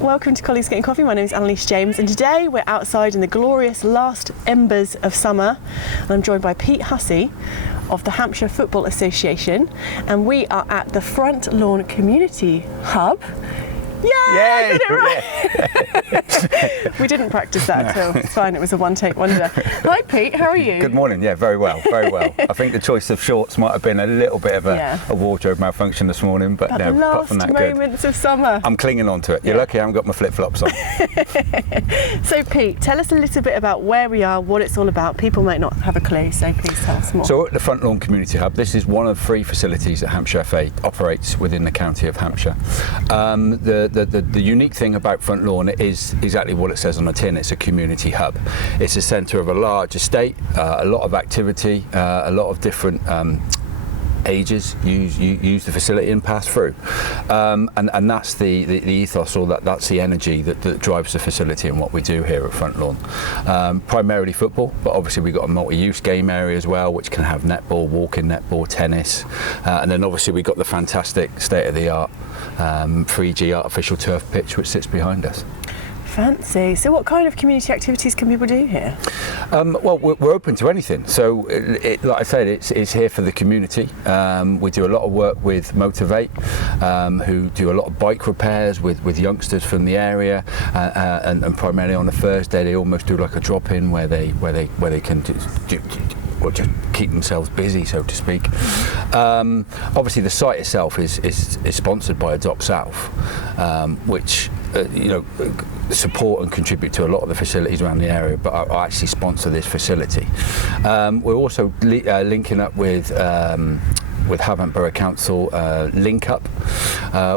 welcome to Colleagues Getting Coffee. My name is Annelies James, and today we're outside in the glorious last embers of summer, and I'm joined by Pete Hussey of the Hampshire Football Association, and we are at the Front Lawn Community Hub. Yay! I got it right! We didn't practice that at all. It's fine, it was a one-take wonder. Hi Pete, how are you? Good morning, yeah, very well, very well. I think the choice of shorts might have been a little bit of a wardrobe malfunction this morning, but no, apart from that, good. Last moments of summer. I'm clinging on to it. You're lucky I haven't got my flip-flops on. So Pete, tell us a little bit about where we are, what it's all about. People might not have a clue, so please tell us more. So we're at the Front Lawn Community Hub. This is one of 3 facilities that Hampshire FA operates within the county of Hampshire. The unique thing about Front Lawn is exactly what it says on the tin. It's a community hub. It's a centre of a large estate, a lot of activity, a lot of different ages use the facility and pass through, and that's the ethos, or that's the energy that drives the facility and what we do here at Front Lawn. Primarily football, but obviously we've got a multi-use game area as well, which can have netball, walking netball, tennis, and then obviously we've got the fantastic state-of-the-art 3G artificial turf pitch which sits behind us. Fancy. So what kind of community activities can people do here? Well, we're open to anything. So, like I said, it's here for the community. We do a lot of work with Motivate, who do a lot of bike repairs with youngsters from the area, and primarily on a Thursday they almost do like a drop-in where they can just keep themselves busy, so to speak. Obviously, the site itself is sponsored by Adopt South, which support and contribute to a lot of the facilities around the area, but I actually sponsor this facility. We're also linking up with Hampshire Borough Council Link Up,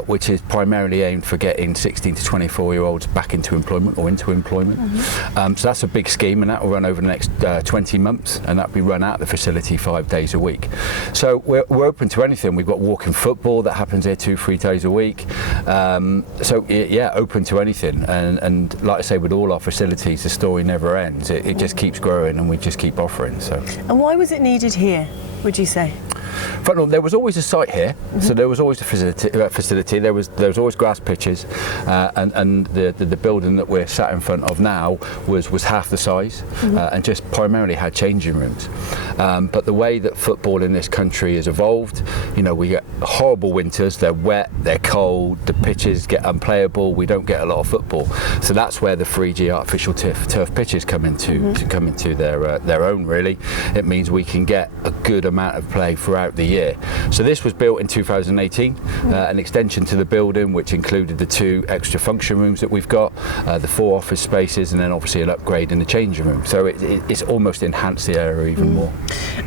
which is primarily aimed for getting 16 to 24-year-olds back into employment or into employment. So that's a big scheme, and that will run over the next 20 months, and that will be run out of the facility 5 days a week. So we're open to anything. We've got walking football that happens here 2-3 days a week. So yeah, open to anything. And like I say, with all our facilities, the story never ends. It just keeps growing, and we just keep offering. So. And why was it needed here, would you say? Front Lawn, there was always a site here, so there was always a facility. There was always grass pitches, and the building that we're sat in front of now was half the size, and just primarily had changing rooms. But the way that football in this country has evolved, we get horrible winters. They're wet, they're cold, the pitches get unplayable. We don't get a lot of football, so that's where the 3G artificial turf pitches come into their own. Really, it means we can get a good amount of play throughout the year. So this was built in 2018, an extension to the building which included the 2 extra function rooms that we've got, the 4 office spaces, and then obviously an upgrade in the changing room. So it's almost enhanced the area even more.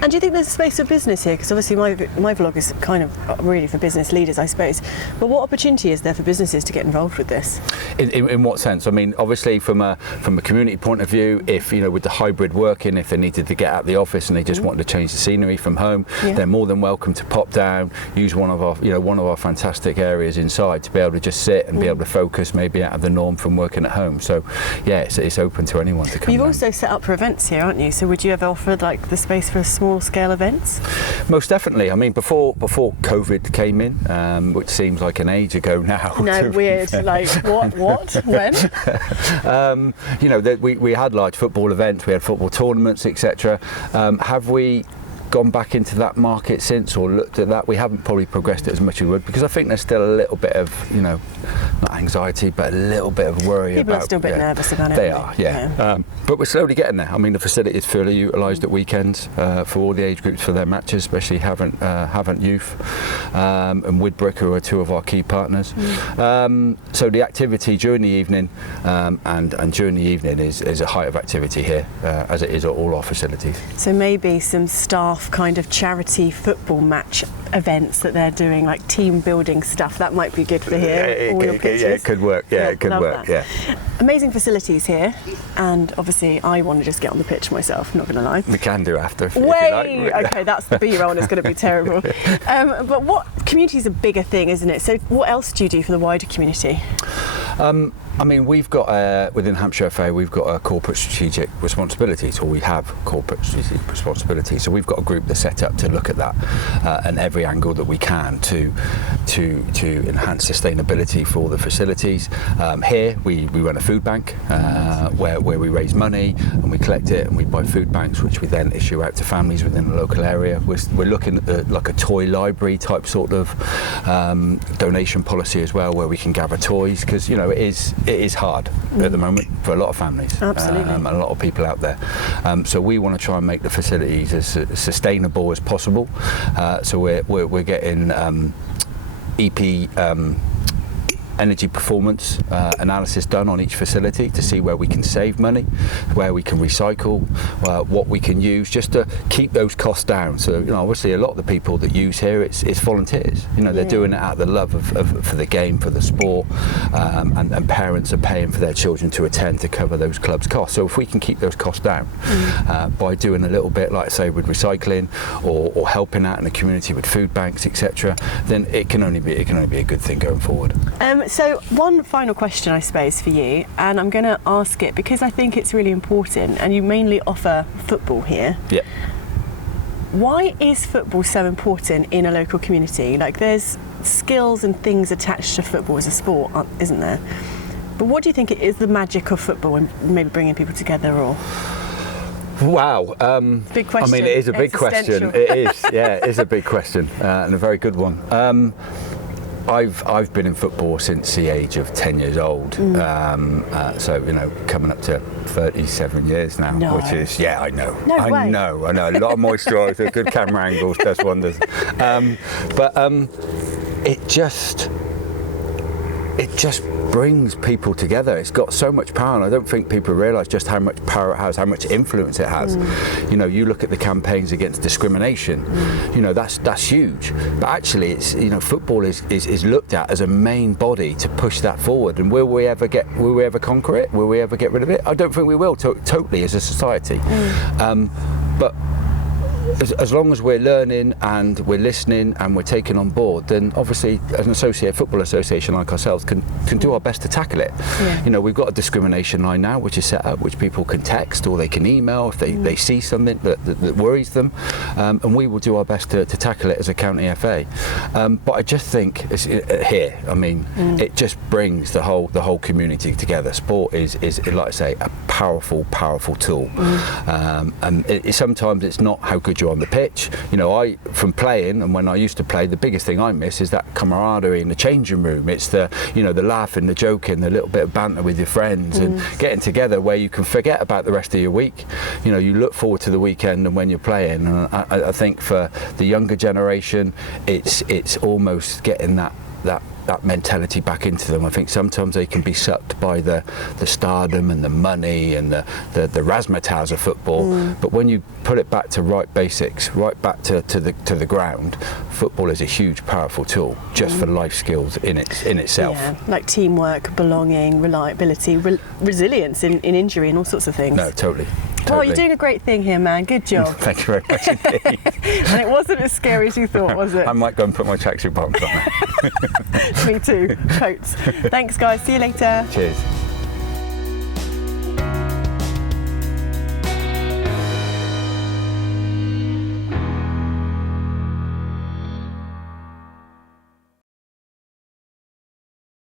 And do you think there's a space for business here? Because obviously my vlog is kind of really for business leaders, I suppose. But what opportunity is there for businesses to get involved with this? In what sense? I mean, obviously from a community point of view, if with the hybrid working, if they needed to get out of the office and they just wanted to change the scenery from home, they're more than welcome to pop down, use one of our fantastic areas inside to be able to just sit and be able to focus, maybe out of the norm from working at home. So yeah, it's open to anyone to come. You've also set up for events here, aren't you? So would you have offered like the space for small scale events? Most definitely. I mean, before COVID came in, which seems like an age ago now. No, weird. Like what? When? We had large football events, we had football tournaments, etc. Have we gone back into that market since, or looked at that? We haven't probably progressed it as much as we would, because I think there's still a little bit of, not anxiety, but a little bit of worry People about. Are still a bit nervous about it. They are, yeah. But we're slowly getting there. I mean, the facility is fully utilised at weekends for all the age groups for their matches, especially Havant Youth and Woodbrick, who are 2 of our key partners. So the activity during the evening and during the evening is a height of activity here, as it is at all our facilities. So maybe some staff kind of charity football match events that they're doing, like team building stuff, that might be good for here. All your pictures. Yeah, it could work. Yeah, it could work. That. Yeah. Amazing facilities here, and obviously I want to just get on the pitch myself, not going to lie. We can do after if you like. Okay, that's the B-roll and it's going to be terrible. But community is a bigger thing, isn't it? So what else do you do for the wider community? I mean, we've got within Hampshire FA, we've got a corporate strategic responsibilities, or we have corporate strategic responsibilities. So we've got a group that's set up to look at that and every angle that we can to enhance sustainability for the facilities. Here we run a food bank where we raise money and we collect it and we buy food banks, which we then issue out to families within the local area. We're looking at like a toy library type sort of donation policy as well, where we can gather toys, because it is hard at the moment for a lot of families. Absolutely. And a lot of people out there. So we want to try and make the facilities as sustainable as possible. So we're getting EP energy performance analysis done on each facility to see where we can save money, where we can recycle, what we can use, just to keep those costs down. So obviously a lot of the people that use here, it's volunteers. They're doing it out of the love for the game, for the sport, and parents are paying for their children to attend to cover those clubs' costs. So if we can keep those costs down by doing a little bit, like I say, with recycling or helping out in the community with food banks, etc., then it can only be a good thing going forward. So one final question, I suppose, for you, and I'm going to ask it because I think it's really important, and you mainly offer football here. Yeah. Why is football so important in a local community? Like, there's skills and things attached to football as a sport, isn't there? But what do you think it is the magic of football and maybe bringing people together, or? Wow. Big question. I mean, it is a big question. It is, yeah, it is a big question and a very good one. I've been in football since the age of 10 years old, so coming up to 37 years now, which is I know. I know. A lot of moisturiser, good camera angles does wonders. But it just brings people together. It's got so much power, and I don't think people realise just how much power it has, how much influence it has. You look at the campaigns against discrimination. That's huge. But actually, it's football is looked at as a main body to push that forward. And will we ever conquer it? Will we ever get rid of it? I don't think we will. Totally, as a society. But as long as we're learning and we're listening and we're taking on board, then obviously as an football association like ourselves can do our best to tackle it. We've got a discrimination line now which is set up, which people can text or they can email if they see something that worries them, and we will do our best to tackle it as a county FA. But I just think here, I mean, it just brings the whole community together. Sport is like I say, a powerful tool, and sometimes it's not how good you're on the pitch. From playing, and when I used to play, the biggest thing I miss is that camaraderie in the changing room. It's the laughing, the joking, the little bit of banter with your friends, and getting together where you can forget about the rest of your week. You look forward to the weekend and when you're playing. And I think for the younger generation, it's almost getting that mentality back into them. I think sometimes they can be sucked by the stardom and the money and the razzmatazz of football. But when you put it back to right basics, right back to the ground, football is a huge, powerful tool just for life skills in itself. Yeah, like teamwork, belonging, reliability, resilience in injury and all sorts of things. No, totally. Well, you're doing a great thing here, man. Good job. Thank you very much indeed. And it wasn't as scary as you thought, was it? I might go and put my tracksuit bottoms on now. Me too. Coats. Thanks, guys. See you later. Cheers.